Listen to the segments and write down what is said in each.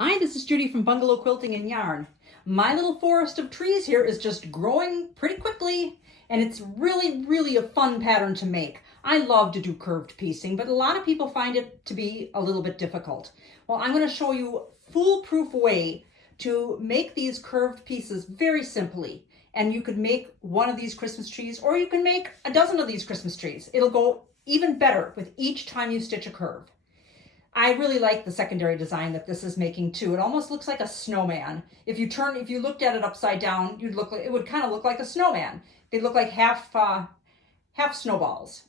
Hi, this is Judy from Bungalow Quilting and Yarn. My little forest of trees here is just growing pretty quickly, and it's really a fun pattern to make. I love to do curved piecing, but a lot of people find it to be a little bit difficult. Well, I'm going to show you a foolproof way to make these curved pieces very simply. And you could make one of these Christmas trees, or you can make a dozen of these Christmas trees. It'll go even better with each time you stitch a curve. I really like the secondary design that this is making too. It almost looks like a snowman. If you looked at it upside down, it would kind of look like a snowman. They look like half snowballs.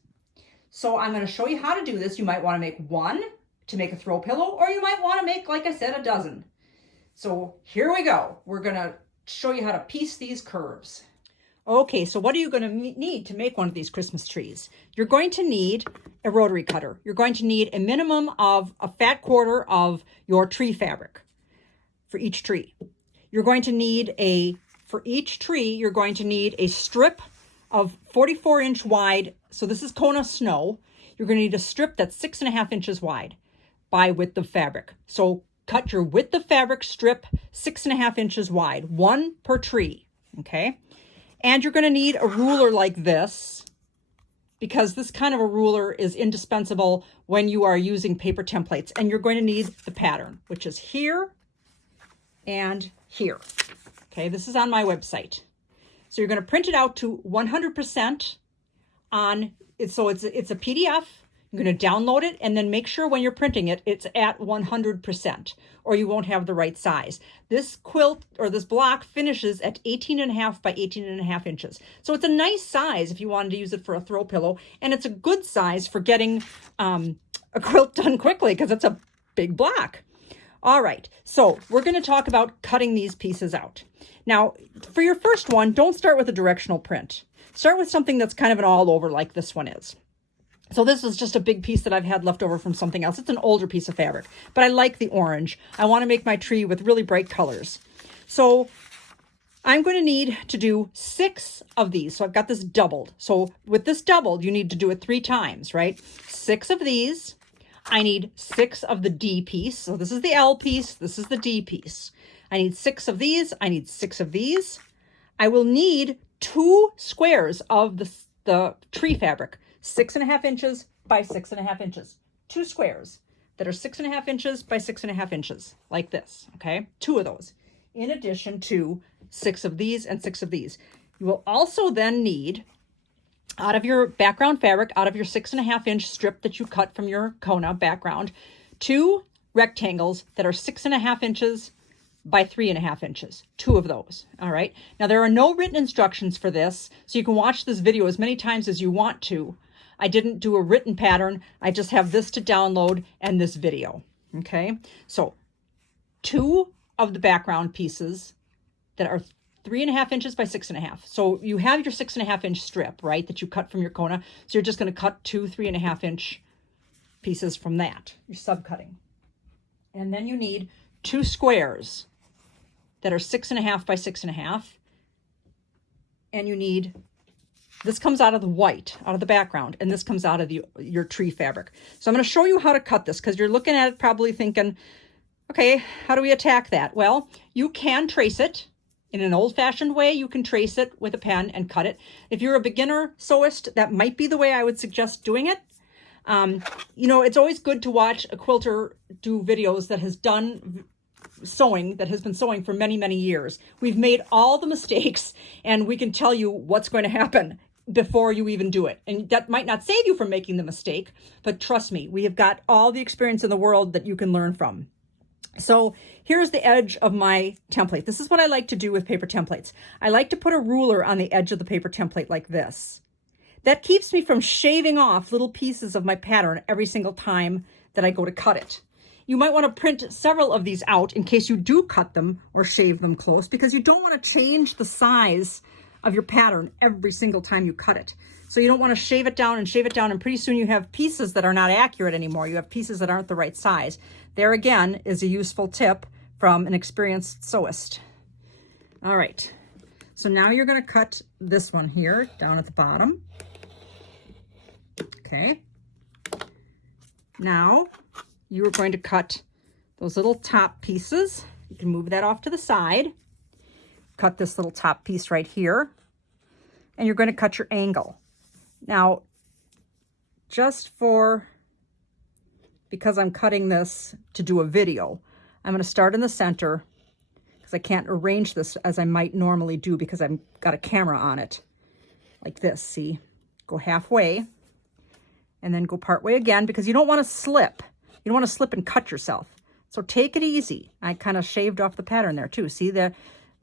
So I'm going to show you how to do this. You might want to make one to make a throw pillow, or you might want to make, like I said, a dozen. So here we go. We're going to show you how to piece these curves. Okay, so what are you going to need to make one of these Christmas trees? You're going to need a rotary cutter. You're going to need a minimum of a fat quarter of your tree fabric for each tree. You're going to need for each tree, you're going to need a strip of 44-inch wide. So this is Kona snow. You're going to need a strip that's 6.5 inches wide by width of fabric. So cut your width of fabric strip 6.5 inches wide, one per tree, okay? And you're going to need a ruler like this, because this kind of a ruler is indispensable when you are using paper templates. And you're going to need the pattern, which is here and here. Okay, this is on my website. So you're going to print it out to 100% on it. So it's a PDF. You're going to download it and then make sure when you're printing it, it's at 100%, or you won't have the right size. This quilt or this block finishes at 18.5 by 18.5 inches. So it's a nice size if you wanted to use it for a throw pillow, and it's a good size for getting a quilt done quickly because it's a big block. All right, so we're going to talk about cutting these pieces out. Now, for your first one, don't start with a directional print. Start with something that's kind of an all over like this one is. So this is just a big piece that I've had left over from something else. It's an older piece of fabric, but I like the orange. I want to make my tree with really bright colors. So I'm going to need to do 6 of these. So I've got this doubled. So with this doubled, you need to do it 3 times, right? 6 of these. I need 6 of the D piece. So this is the L piece. This is the D piece. I need 6 of these. I need 6 of these. I will need 2 squares of the tree fabric. 6.5 inches by 6.5 inches. 2 squares that are 6.5 inches by 6.5 inches, like this, okay? 2 of those, in addition to 6 of these and 6 of these. You will also then need, out of your background fabric, out of your 6.5-inch strip that you cut from your Kona background, 2 rectangles that are 6.5 inches by 3.5 inches, 2 of those. All right. Now there are no written instructions for this, so you can watch this video as many times as you want to. I didn't do a written pattern. I just have this to download and this video. Okay. So 2 of the background pieces that are 3.5 inches by 6.5. So you have your 6.5-inch strip, right, that you cut from your Kona. So you're just going to cut 2 3.5-inch pieces from that. You're subcutting. And then you need 2 squares that are 6.5 by 6.5. And you need, this comes out of the white, out of the background, and this comes out of your tree fabric. So I'm going to show you how to cut this, because you're looking at it probably thinking, okay, how do we attack that? Well, you can trace it in an old-fashioned way. You can trace it with a pen and cut it. If you're a beginner sewist, that might be the way I would suggest doing it. You know, it's always good to watch a quilter do videos that has done sewing, that has been sewing for many years. We've made all the mistakes, and we can tell you what's going to happen before you even do it. And that might not save you from making the mistake, but trust me, we have got all the experience in the world that you can learn from. So here's the edge of my template. This is what I like to do with paper templates. I like to put a ruler on the edge of the paper template like this. That keeps me from shaving off little pieces of my pattern every single time that I go to cut it. You might want to print several of these out in case you do cut them or shave them close, because you don't want to change the size of your pattern every single time you cut it. So you don't want to shave it down, and pretty soon you have pieces that are not accurate anymore. You have pieces that aren't the right size. There again is a useful tip from an experienced sewist. All right, so now you're going to cut this one here down at the bottom. Okay. Now you are going to cut those little top pieces. You can move that off to the side. Cut this little top piece right here. And you're going to cut your angle. Now, because I'm cutting this to do a video, I'm going to start in the center because I can't arrange this as I might normally do because I've got a camera on it. Like this, see? Go halfway and then go part way again because you don't want to slip. You don't want to slip and cut yourself. So take it easy. I kind of shaved off the pattern there too. See,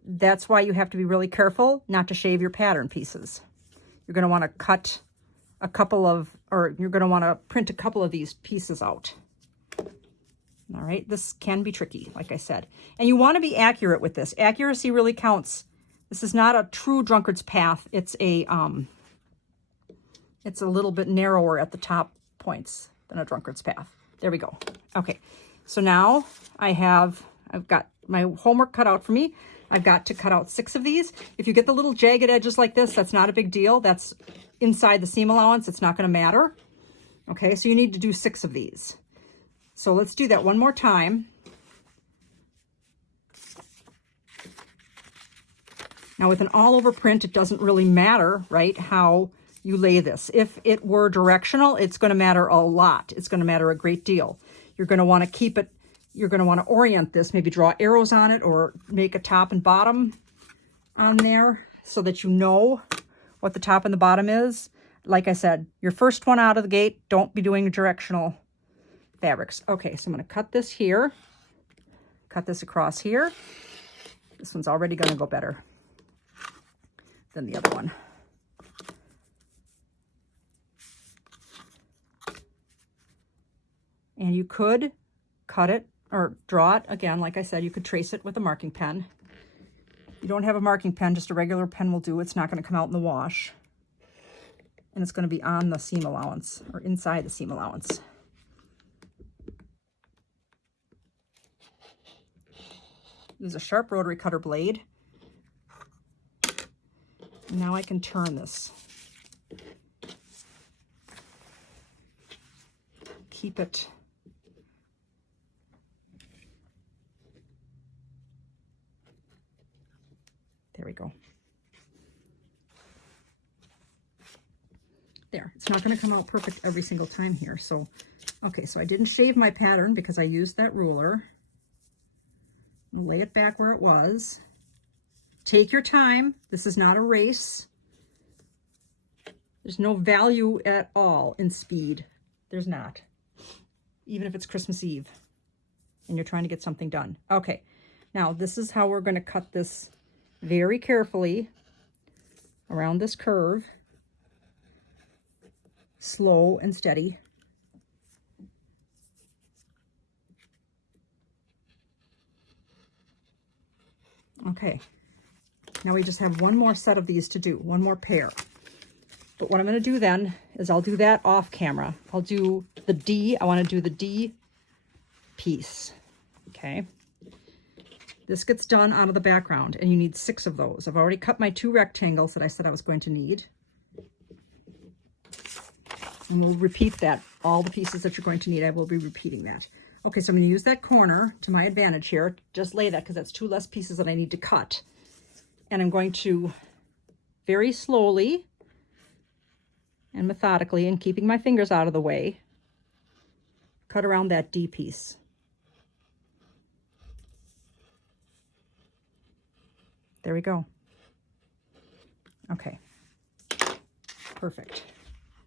that's why you have to be really careful not to shave your pattern pieces. You're going to want to cut a couple of, or you're going to want to print a couple of these pieces out. All right, this can be tricky, like I said. And you want to be accurate with this. Accuracy really counts. This is not a true drunkard's path. It's a little bit narrower at the top points than a drunkard's path. There we go. Okay, so now I've got my homework cut out for me. I've got to cut out 6 of these. If you get the little jagged edges like this, that's not a big deal. That's inside the seam allowance. It's not going to matter. Okay, so you need to do 6 of these. So let's do that one more time. Now with an all over print, it doesn't really matter, right, how you lay this. If it were directional, it's going to matter a lot. It's going to matter a great deal. You're going to want to keep it, you're going to want to orient this, maybe draw arrows on it or make a top and bottom on there so that you know what the top and the bottom is. Like I said, your first one out of the gate, don't be doing directional fabrics. Okay, so I'm going to cut this here, cut this across here. This one's already going to go better than the other one. And you could cut it or draw it. Again, like I said, you could trace it with a marking pen. If you don't have a marking pen, just a regular pen will do. It's not going to come out in the wash. And it's going to be on the seam allowance or inside the seam allowance. Use a sharp rotary cutter blade. And now I can turn this. Keep it there we go. There, it's not going to come out perfect every single time here. So, okay, so I didn't shave my pattern because I used that ruler. I'll lay it back where it was. Take your time. This is not a race. There's no value at all in speed. There's not. Even if it's Christmas Eve and you're trying to get something done. Okay, now this is how we're going to cut this very carefully around this curve. Slow and steady. Okay, now we just have one more set of these to do, one more pair. But what I'm going to do then is I'll do that off camera. I'll do the D. I want to do the D piece. Okay. This gets done out of the background, and you need 6 of those. I've already cut my 2 rectangles that I said I was going to need. And we'll repeat that. All the pieces that you're going to need, I will be repeating that. Okay, so I'm going to use that corner to my advantage here. Just lay that because that's 2 less pieces that I need to cut. And I'm going to very slowly and methodically, and keeping my fingers out of the way, cut around that D piece. There we go. Okay, perfect.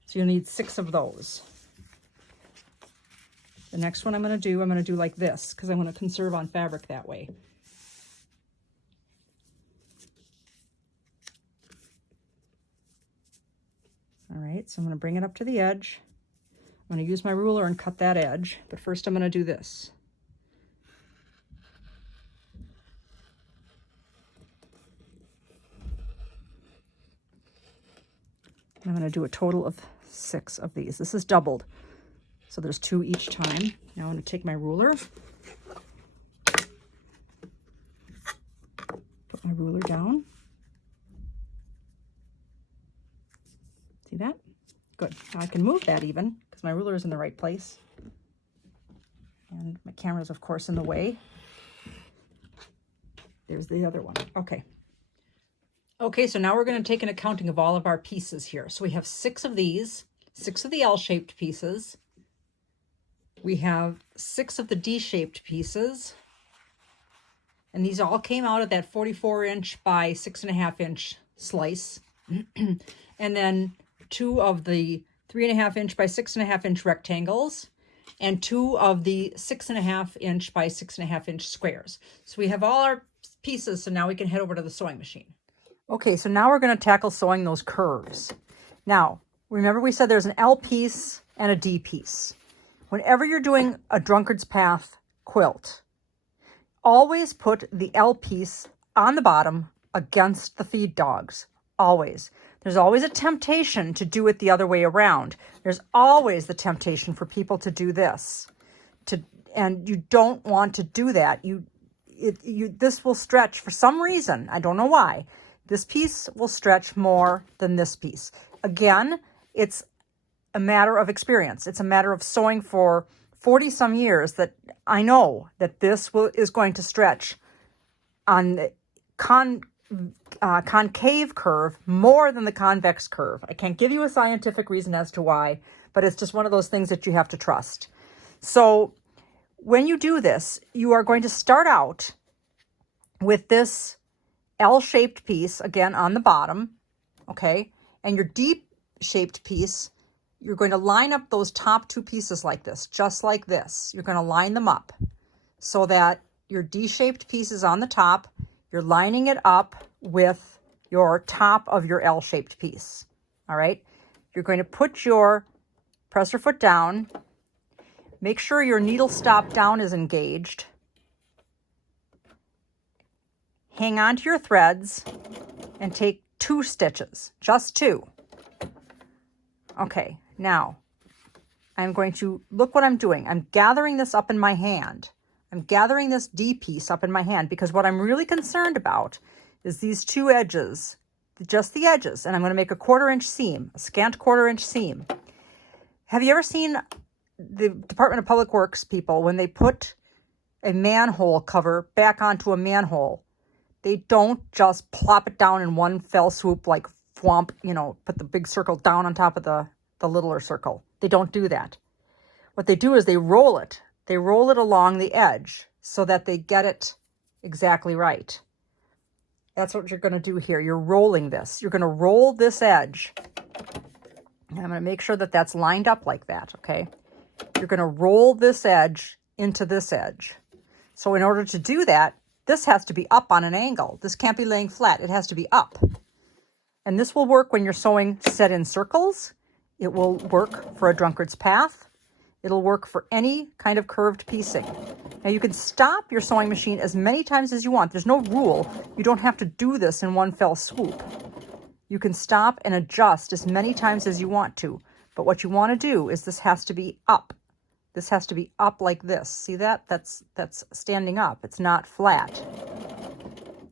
So you'll need 6 of those. The next one I'm going to do like this because I want to conserve on fabric that way. All right, so I'm going to bring it up to the edge. I'm going to use my ruler and cut that edge, but first I'm going to do this. I'm going to do a total of 6 of these. This is doubled, so there's 2 each time. Now I'm going to take my ruler, put my ruler down. See that? Good. Now I can move that even because my ruler is in the right place. And my camera's, of course, in the way. There's the other one. Okay. Okay, so now we're going to take an accounting of all of our pieces here. So we have 6 of these, 6 of the L-shaped pieces. We have 6 of the D-shaped pieces. And these all came out of that 44-inch by 6.5-inch slice. And then 2 of the 3.5-inch by 6.5-inch rectangles. And 2 of the 6.5-inch by 6.5-inch squares. So we have all our pieces, so now we can head over to the sewing machine. Okay, so now we're going to tackle sewing those curves. Now, remember we said there's an L piece and a D piece. Whenever you're doing a Drunkard's Path quilt, always put the L piece on the bottom against the feed dogs. Always. There's always a temptation to do it the other way around. There's always the temptation for people to do this. And you don't want to do that. This will stretch for some reason. I don't know why. This piece will stretch more than this piece. Again, it's a matter of experience. It's a matter of sewing for 40 some years that I know that this is going to stretch on the concave curve more than the convex curve. I can't give you a scientific reason as to why, but it's just one of those things that you have to trust. So when you do this, you are going to start out with this L-shaped piece, again, on the bottom, okay? And your D-shaped piece, you're going to line up those top 2 pieces like this, just like this. You're going to line them up so that your D-shaped piece is on the top. You're lining it up with your top of your L-shaped piece, all right? You're going to press your foot down. Make sure your needle stop down is engaged. Hang on to your threads and take 2 stitches, just 2. Okay, now I'm going to, look what I'm doing. I'm gathering this up in my hand. I'm gathering this D piece up in my hand because what I'm really concerned about is these 2 edges, just the edges, and I'm going to make a 1/4-inch seam, a scant 1/4-inch seam. Have you ever seen the Department of Public Works people, when they put a manhole cover back onto a manhole, they don't just plop it down in one fell swoop like thwomp, put the big circle down on top of the littler circle. They don't do that. What they do is they roll it. They roll it along the edge so that they get it exactly right. That's what you're going to do here. You're rolling this. You're going to roll this edge. And I'm going to make sure that that's lined up like that, okay? You're going to roll this edge into this edge. So in order to do that, this has to be up on an angle. This can't be laying flat. It has to be up. And this will work when you're sewing set in circles. It will work for a Drunkard's Path. It'll work for any kind of curved piecing. Now you can stop your sewing machine as many times as you want. There's no rule. You don't have to do this in one fell swoop. You can stop and adjust as many times as you want to. But what you want to do is this has to be up. This has to be up like this. See that? That's standing up. It's not flat.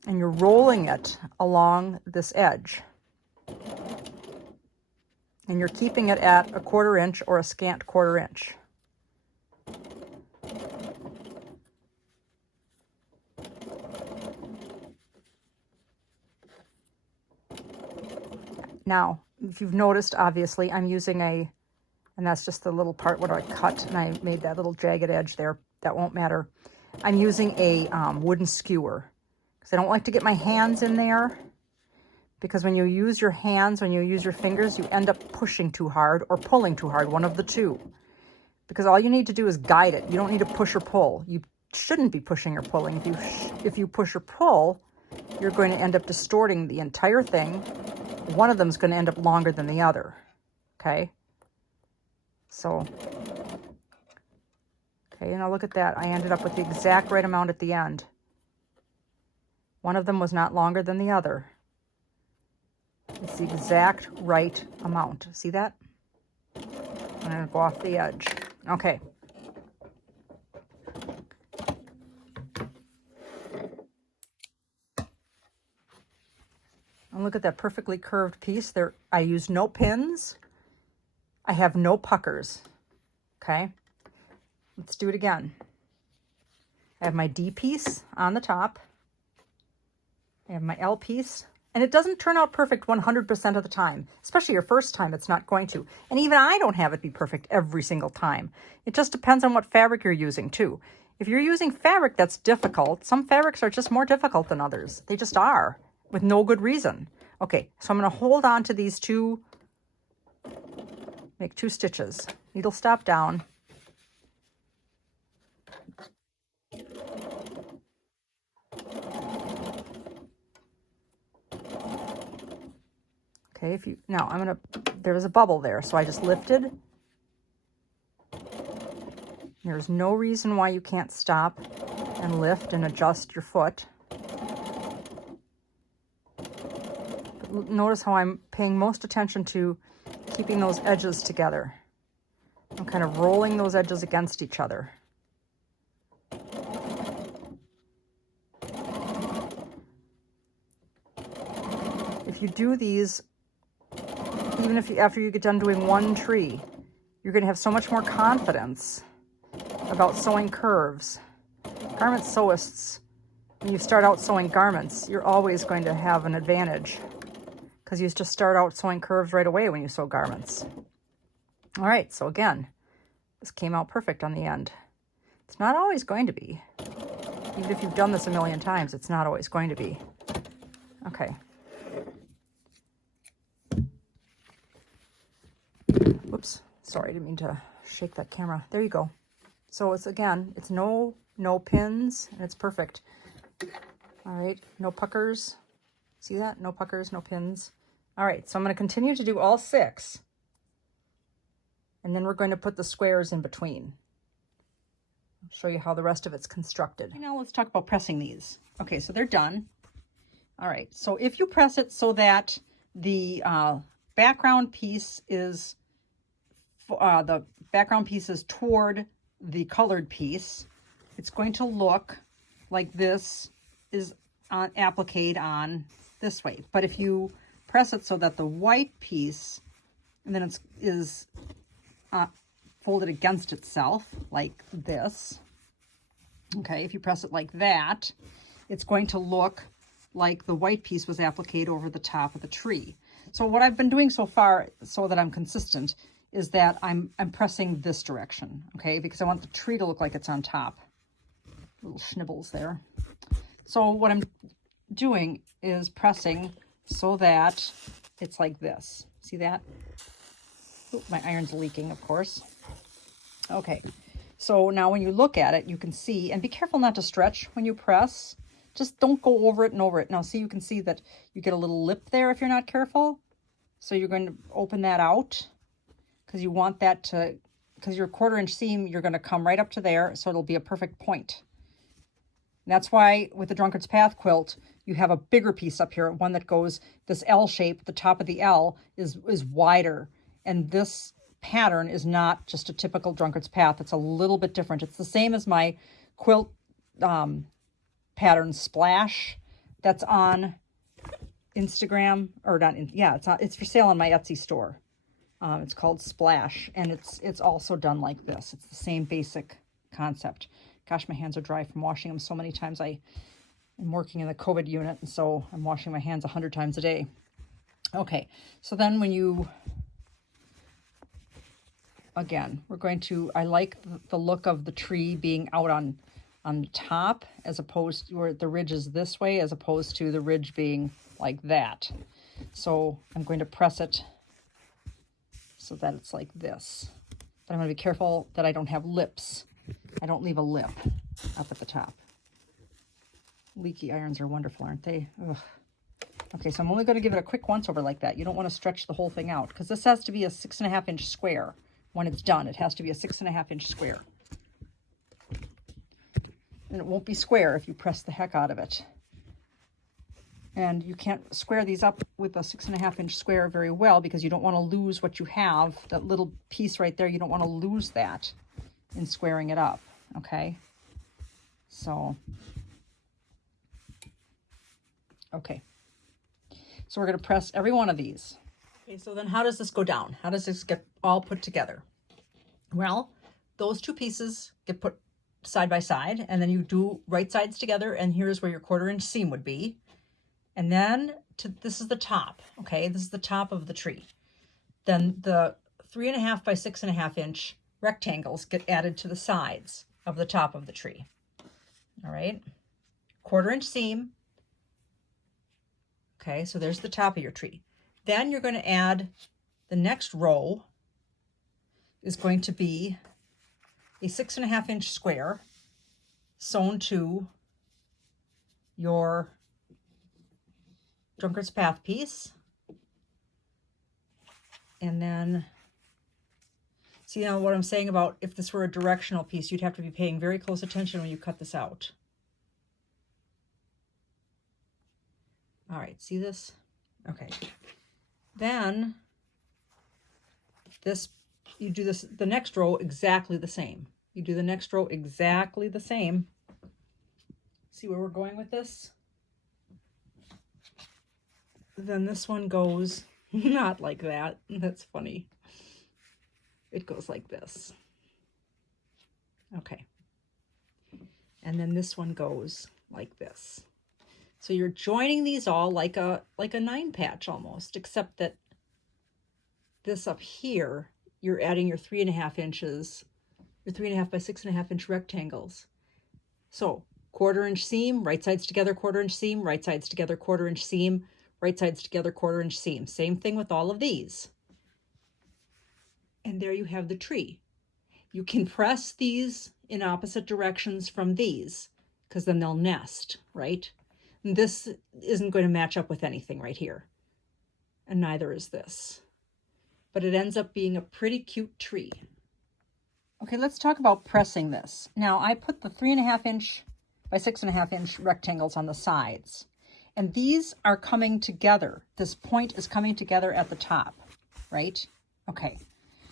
And you're rolling it along this edge. And you're keeping it at a 1/4-inch or a scant 1/4-inch. Now, if you've noticed, obviously, I'm using and that's just the little part where I cut and I made that little jagged edge there. That won't matter. I'm using a wooden skewer because I don't like to get my hands in there, because when you use your hands, when you use your fingers, you end up pushing too hard or pulling too hard, one of the two. Because all you need to do is guide it. You don't need to push or pull. You shouldn't be pushing or pulling. If you push or pull, you're going to end up distorting the entire thing. One of them is going to end up longer than the other. Okay? So, okay, now look at that. I ended up with the exact right amount at the end. One of them was not longer than the other. It's the exact right amount. See that? I'm going to go off the edge. Okay. And look at that perfectly curved piece there. I used no pins. I have no puckers. Okay. Let's do it again. I have my D piece on the top. I have my L piece. And it doesn't turn out perfect 100% of the time, especially your first time, it's not going to. And even I don't have it be perfect every single time. It just depends on what fabric you're using too. If you're using fabric that's difficult, some fabrics are just more difficult than others. They just are, with no good reason. Okay, so I'm going to hold on to these two, make 2 stitches. Needle stop down. Okay, now I'm gonna, there's a bubble there, so I just lifted. There's no reason why you can't stop and lift and adjust your foot. But notice how I'm paying most attention to keeping those edges together. I'm kind of rolling those edges against each other. If you do these, even if after you get done doing one tree, you're going to have so much more confidence about sewing curves. Garment sewists, when you start out sewing garments, you're always going to have an advantage because you just start out sewing curves right away when you sew garments. All right, so again, this came out perfect on the end. It's not always going to be. Even if you've done this a million times, it's not always going to be. Okay. Whoops, sorry, I didn't mean to shake that camera. There you go. So it's, again, it's no pins, and it's perfect. All right, no puckers. See that? No puckers, no pins. All right, so I'm going to continue to do all 6. And then we're going to put the squares in between. I'll show you how the rest of it's constructed. Okay, now let's talk about pressing these. Okay, so they're done. All right, so if you press it so that the background piece is toward the colored piece, it's going to look like this is appliqued on this way. But if you press it so that the white piece, and then is folded against itself like this, okay, if you press it like that, it's going to look like the white piece was appliqued over the top of the tree. So what I've been doing so far, so that I'm consistent, is that I'm pressing this direction, okay, because I want the tree to look like it's on top. Little schnibbles there. So what I'm doing is pressing so that it's like this. See that? Oop, my iron's leaking, of course. Okay, so now when you look at it, you can see, and be careful not to stretch when you press. Just don't go over it and over it. Now see, you can see that you get a little lip there if you're not careful. So you're going to open that out because you want that to, because your 1/4 inch seam, you're going to come right up to there, so it'll be a perfect point. And that's why with the Drunkard's Path quilt, you have a bigger piece up here, one that goes this L shape. The top of the L is wider, and this pattern is not just a typical Drunkard's Path. It's a little bit different. It's the same as my quilt pattern Splash that's on Instagram, or not, it's for sale on my Etsy store. It's called Splash, and it's also done like this. It's the same basic concept. Gosh, my hands are dry from washing them so many times. I am working in the COVID unit, and so I'm washing my hands 100 times a day. Okay, so then when you, again, we're going to, I like the look of the tree being out on the top, as opposed to where the ridge is this way, as opposed to the ridge being like that. So I'm going to press it so that it's like this. But I'm going to be careful that I don't have lips. I don't leave a lip up at the top. Leaky irons are wonderful, aren't they? Ugh. Okay, so I'm only going to give it a quick once over like that. You don't want to stretch the whole thing out, because this has to be a 6.5 inch square. When it's done, it has to be a 6.5 inch square. And it won't be square if you press the heck out of it. And you can't square these up with a 6.5 inch square very well, because you don't want to lose what you have. That little piece right there, you don't want to lose that in squaring it up, okay? So, okay. So we're going to press every one of these. Okay, so then how does this go down? How does this get all put together? Well, those two pieces get put side by side, and then you do right sides together, and here's where your 1/4 inch seam would be. And then this is the top, okay? This is the top of the tree. Then the 3.5 by 6.5 inch rectangles get added to the sides of the top of the tree. All right, 1/4 inch seam. Okay, so there's the top of your tree. Then you're going to add the next row is going to be a 6.5 inch square sewn to your Drunkard's Path piece. And then, see now what I'm saying about if this were a directional piece, you'd have to be paying very close attention when you cut this out. All right, see this? Okay. Then this, you do this, the next row exactly the same. You do the next row exactly the same. See where we're going with this? Then this one goes not like that. That's funny. It goes like this. Okay. And then this one goes like this. So you're joining these all like a 9 patch almost, except that this up here, you're adding your 3.5 inches, your 3.5 by 6.5 inch rectangles. So 1/4 inch seam, right sides together, 1/4 inch seam, right sides together, 1/4 inch seam, right sides together, 1/4 inch seam. Same thing with all of these. And there you have the tree. You can press these in opposite directions from these, because then they'll nest, right? And this isn't going to match up with anything right here. And neither is this. But it ends up being a pretty cute tree. Okay, let's talk about pressing this. Now, I put the 3.5 inch by 6.5 inch rectangles on the sides. And these are coming together. This point is coming together at the top, right? Okay,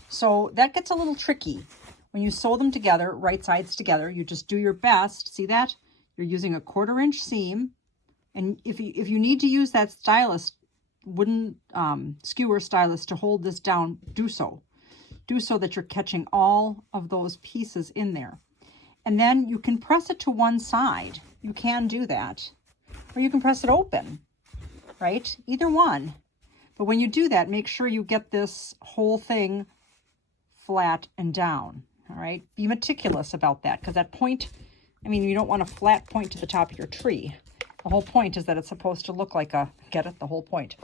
so that gets a little tricky. When you sew them together, right sides together, you just do your best. See that? You're using a 1/4 inch seam. And if you need to use that stylus, wooden skewer stylus to hold this down, do so. Do so that you're catching all of those pieces in there. And then you can press it to one side. You can do that. Or you can press it open, right? Either one. But when you do that, make sure you get this whole thing flat and down, all right? Be meticulous about that, because that point, I mean, you don't want a flat point to the top of your tree. The whole point is that it's supposed to look like a, get it? The whole point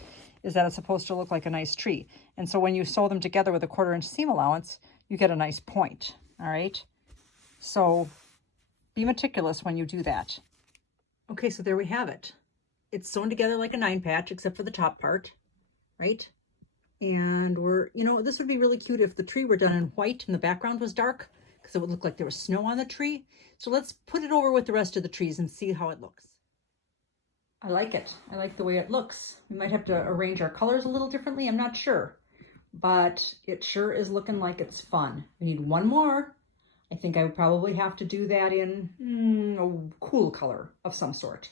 is that it's supposed to look like a nice tree. And so when you sew them together with a 1/4 inch seam allowance, you get a nice point, all right? So be meticulous when you do that. Okay, so there we have it. It's sewn together like a 9 patch, except for the top part, right? And we're, you know, this would be really cute if the tree were done in white and the background was dark, because it would look like there was snow on the tree. So let's put it over with the rest of the trees and see how it looks. I like it. I like the way it looks. We might have to arrange our colors a little differently. I'm not sure, but it sure is looking like it's fun. We need one more. I think I would probably have to do that in a cool color of some sort.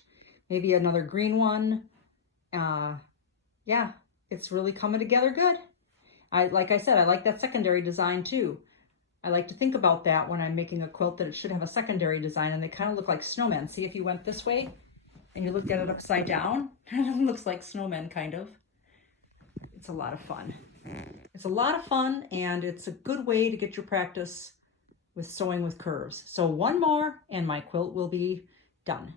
Maybe another green one. Yeah, it's really coming together good. Like I said, I like that secondary design too. I like to think about that when I'm making a quilt, that it should have a secondary design, and they kind of look like snowmen. See, if you went this way and you looked at it upside down, it looks like snowmen kind of. It's a lot of fun. It's a lot of fun, and it's a good way to get your practice with sewing with curves. So one more and my quilt will be done.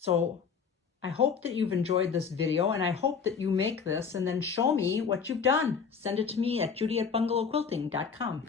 So I hope that you've enjoyed this video, and I hope that you make this and then show me what you've done. Send it to me at judy@bungalowquilting.com.